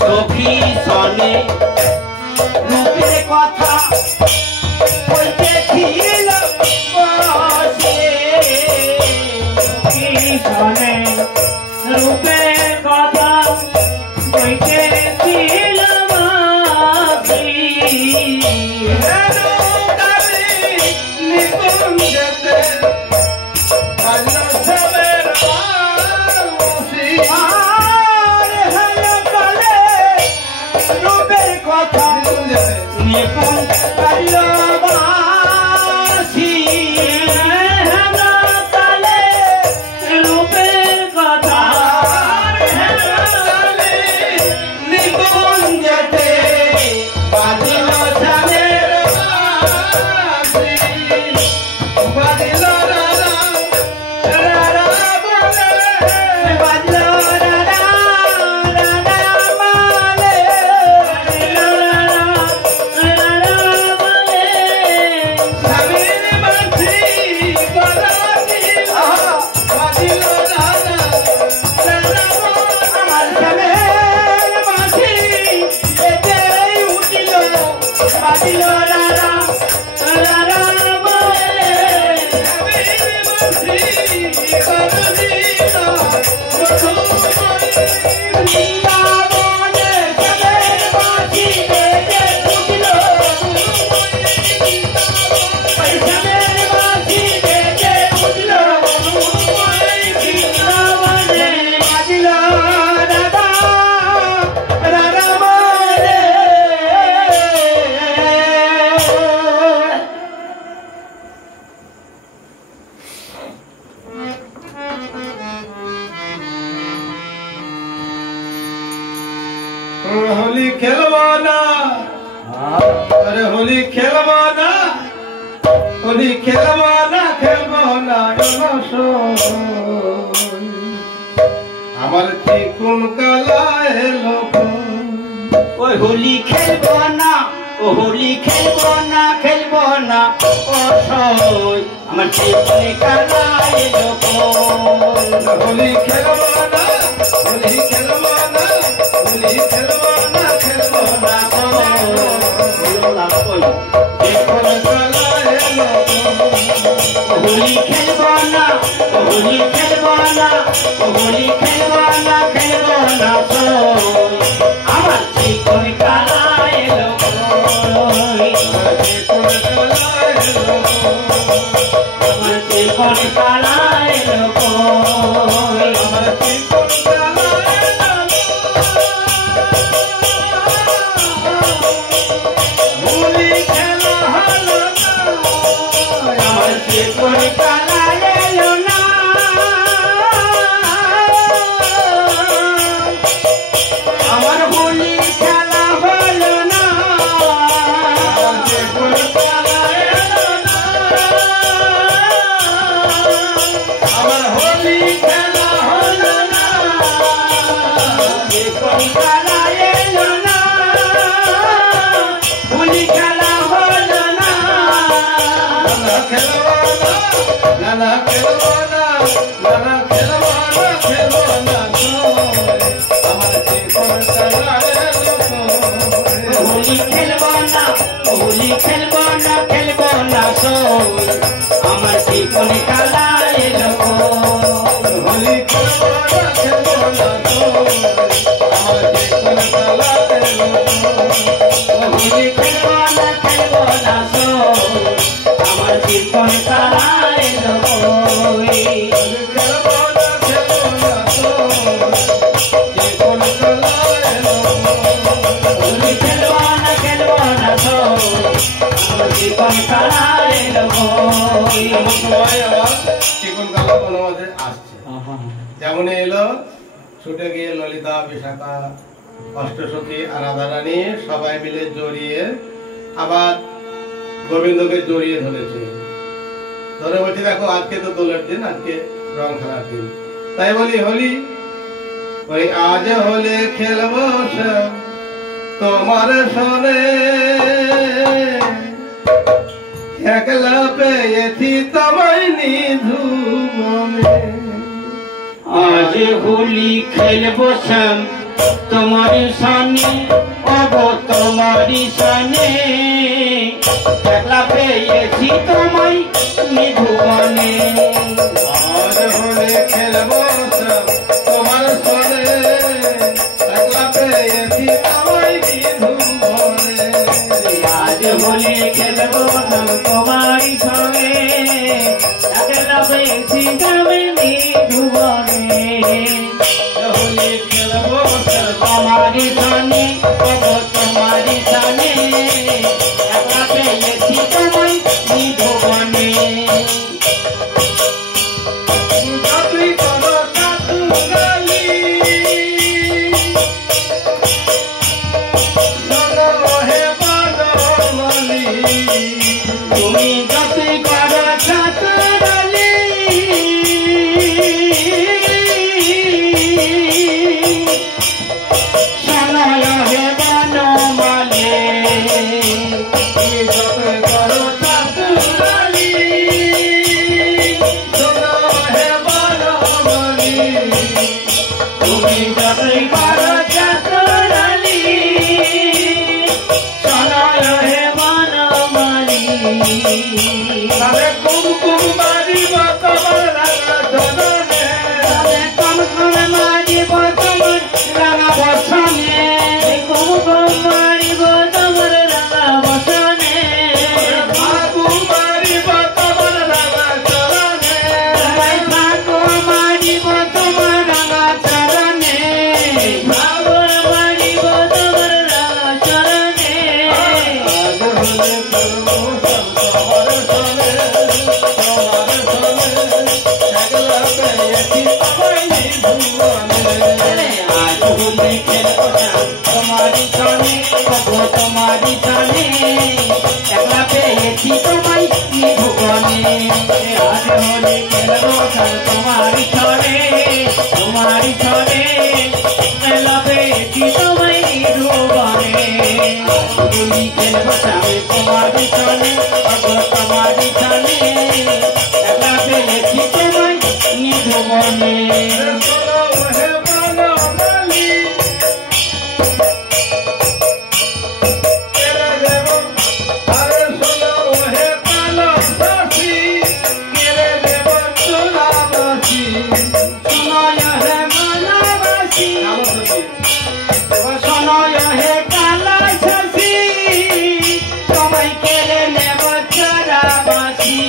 সখী সনে রূপের কথা বলতেছিল বসে সখী সনে রূপের কথা বলতেছিল होली खेलवाना अरे होली खेलवाना होली खेलवाना खेलवाना আমার চিকুন কালা এলো ওই হোলি খেলবো না ও হোলি খেলবো না অসই আমার চিকুন কালা এলো হোলি খেলবানা হোলি খেলবানা হোলি খেলবানা খেলবানা চিকুন কালা এলো হোলি খেলবো না হোলি খেলবো না হোলি খেলবো না আমার চিকুন কালা এলো চিকুন কালা এলো আমার চিকুন কালা এলো আমার চিকুন কালা হোলি খেলা হলো আমার চিকুন কালা এলো না আমার হোলি খেলা হলো না চিকুন কালা এলো না আমার হোলি খেলা হলো না চিকুন কালা এলো না হোলি খেলা হলো না নানা খেলবানা নানা খেলবানা নানা খেলবানা খেলবানা আমার চিকুন কালা এলো হোলি খেলবো না হোলি খেলবো না আমার চিকুন কালা এলো হোলি খেলবানা খেলবানা আমার চিকুন কালা এলো হোলি খেলবো না আমার চিকুন কালা এলো হোলি খেলবানা খেলবানা চিকুন কালা এলো হোলি খেলবো না আমার চিকুন কালা এলো সময় আবার চিকুন কালা বনমাঝে আসছে যেমন এলো ছুটে গিয়ে ললিতা বিশাখা অষ্টসখী আর রাধারানী সবাই মিলে জড়িয়ে আবার গোবিন্দকে জড়িয়ে ধরেছে ধরে বলছি দেখো আজকে তো দোলের দিন আজকে রং খেলার দিন তাই বলি হোলি ওই আজ হলে খেলবো তোমার সনে একলা পেয়েছি তোমায় নিধুবনে आज होली खेलबो তোমারি সানে ওগো তোমারি সানে একলা পেয়েছি তোমায় নিধুবনে আজ হলে খেলবো তোমার সনে একলা পেয়েছি তোমায় নিধুবনে আজ হলে খেলবো তোমারি সঙ্গে একলা পেয়েছি তুমি নিধুবনে হলে খেলবো তোমারি সানে ওগো তোমারি সানে একলা পেয়েছি তোমায় নিধুবনে যতই করো তাতু গালি শোনো হে বনমালী তুমি যতই করো ছাত্রালি শোনয় হে বনমালে তুমি যতই করো তাতু গালি শোনো হে বনমালী তুমি যতই করো ছাত্রালি শোনয় হে বনমালি তবে কুমকুম বাড়িব তোমার রাঙা চরণে তবে কম কম মারিব তোমার রাঙা বসনে কম কম মারিব তোমার রাঙা বসনে ফাগু বাড়িব তোমার রাঙা চরণে তোমায় ফাগু মারিব তোমার রাঙা চরণে ফাগু মারিব তোমার রাঙা চরণে আজ হলে করবো তোমার সনে একলা পেয়েছি তোমায় নিধুবনে আজ হলে খেলবো তোমারি সনে ওগো তোমারি সনে একলা পেয়েছি তোমায় নিধুবনে আজ হলে খেলবো তোমারি সনে একলা পেয়েছি তোমায় নিধুবনে তুমি খেলবো তোমারি সনে ওগো তোমারি সনে একলা পেয়েছি তোমায় নিধুবনে শোনো হে বনমালী কেড়ে দেব আরে শোনো হে কালো শশী কেড়ে দেব চুলাবাসী শোনয় হে মনবাসী কালো শশী শোনয় হে কালা শশী তোমায় কেড়ে নেব চরাবাসী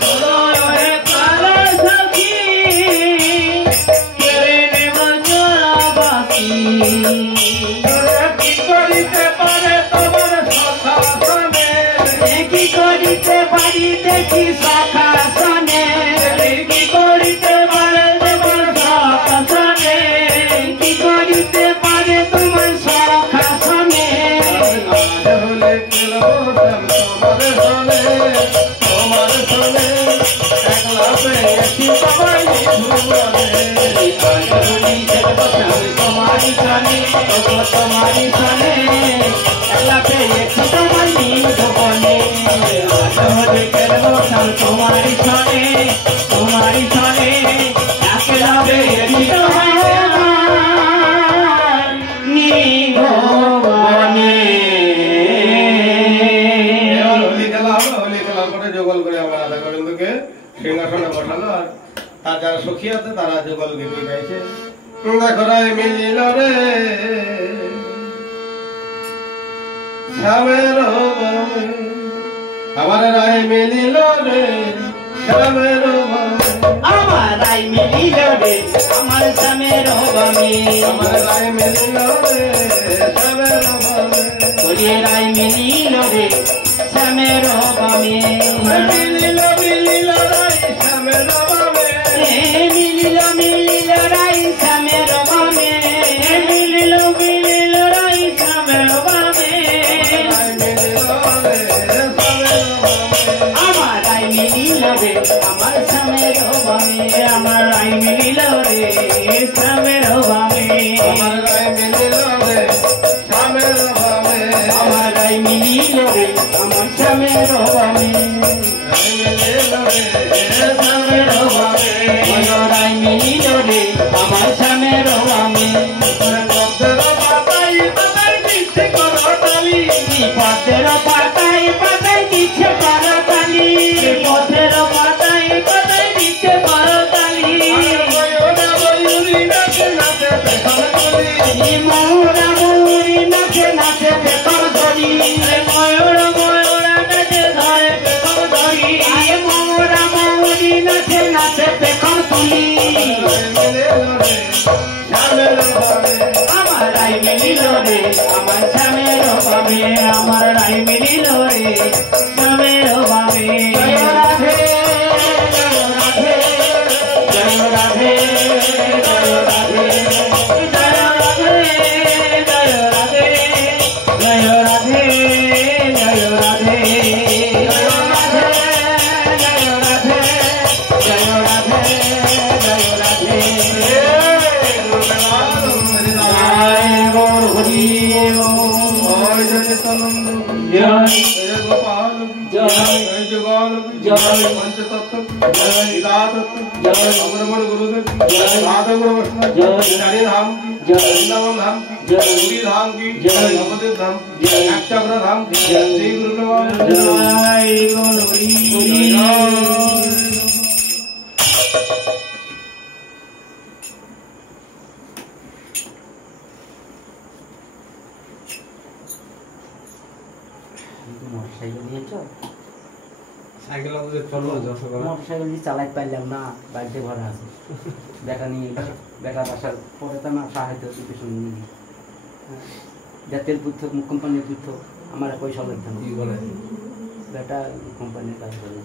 শোনয় হে কালা শশী কেড়ে নেব চরাবাসী কি করিতে পারে তোমার সখা সনে কি করিতে পারি দেখি সখা সনে কি করিতে পারে তোমার সখা সনে কি করিতে পারে তোমার সখা সনে আজ হলে খেলবো তোমার সনে একলা পেয়েছি তোমায় নিধুবনে তোমারি সনে ওগো তোমারি সনে একলা পেয়েছি তোমার নিধুবনে আজরে খেলবো তোমারি সনে একলা পেয়েছি তোমার নিধুবনে এবার হোলি খেলা হলো হোলি খেলার পরে যোগল করে আমার রাধা গোবিন্দকে সিংহাসনে বসালো আর তার যারা সখী আছে তারা যোগল গীতি গাইছে দেখো রায় মিলিল রে শ্যামের বামে আমার রায় মিলিল রে শ্যামের বামে আমার রাই মিলিল রে আমার স্বামীর বামে আমার রায় মিলিল রে শ্যামের বামে ওরে রাই মিলিল রে স্বামীর বামে মিলিল মিলিল রায় শ্যামের বামে মিলিল রাই স্বামীর বামে মিলিল রাই স্বামীর বামে রায় মিলিল রে শ্যামের বামে আমার রাই মিলিল রে আমার স্বামীর বামে আমার রাই মিলিল রে স্বামীর বামে আমার রায় মিলিল রে শ্যামের বামে আমার রাই মিলিল রে আমার স্বামীর বামে রায় পথের পাতায় পাতায় দিচ্ছে করতালি পথের পাতায় পাতায় দিচ্ছে করতালি ময়ূরা ময়ূরী নাচে নাচে পেখম ধরি ময়ূরা ময়ূরী নাচে নাচে পেখম ধরি ময়ূরা ময়ূরা নাচে ধরে পেখম ধরি ময়ূরা ময়ূরী নাচে নাচে পেখম তুলি আমার রাই মিলিল রে আমার স্বামীর বাবে আমার রাই মিলিল রে স্বামীর বাবে জয় রাধে জয় রাধে জয় রাধে জয় রাধে জয় রাধে জয় রাধে জয় রাধে জয় রাধে জয় রাধে জয় রাধে জয় রাধে জয় রাধে जय गोपाल जय जगोल जय पंचतत्व जय विदातत्व जय अमरमण गुरुदेव जय राधा गुरु वैष्णव जय चारी धाम की जय वृंदावन धाम की जय पूरी धाम की जय नवद्वीप धाम की जय चक्र धाम की जय श्री गुरु प्रभु जय गुरु মোটরসাইকেল দিয়ে চালাইতে পারলাম না, বাড়িতে ঘরে আছে বেটা নিয়ে বেটা বাসার পরে তো আমার সাহায্য হচ্ছে পিছনে নিয়ে তেল পুত্র কোম্পানির পুত্র আমার পয়সা লাগতো না বলে বেটা কোম্পানির কাজ করে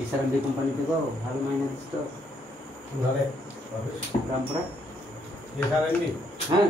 এসআরএম দিয়ে কোম্পানিতে গো ভালো মাইনে দিস তো রামপুরা হ্যাঁ